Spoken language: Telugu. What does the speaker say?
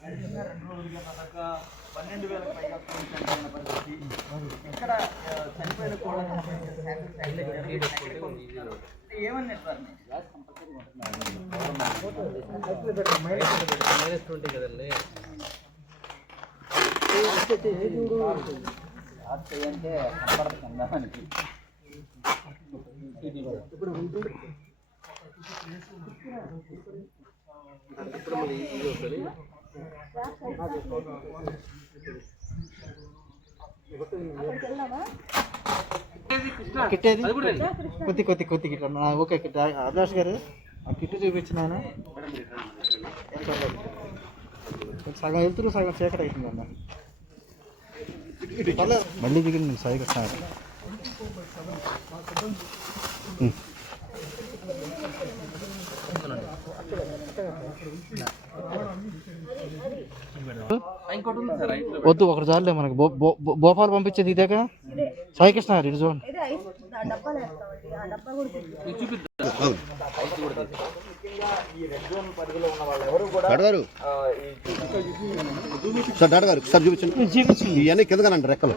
2 రోజులుగా దాకా 12,000 పైగా చనిపోయిన పరిస్థితి. ఇక్కడ చనిపోయిన కూడా ఏమన్నా సార్ అంటే కనపడదు కిట్టేది కొద్ది కిట్ ఓకే కిట్ అభిలాష్ గారు ఆ కిట్ చూపించిన ఆయన సగం వెళ్తురు సగం చీకటి అవుతుందన్న మళ్ళీ దిగింది సైకి వద్దు ఒకటి చాలే మనకు భోపాల్ పంపించేది ఇదేక సాయికృష్ణ ఇటు చూడండి సార్ చూపించండి ఇవన్నీ కిందగానండి రెక్కలు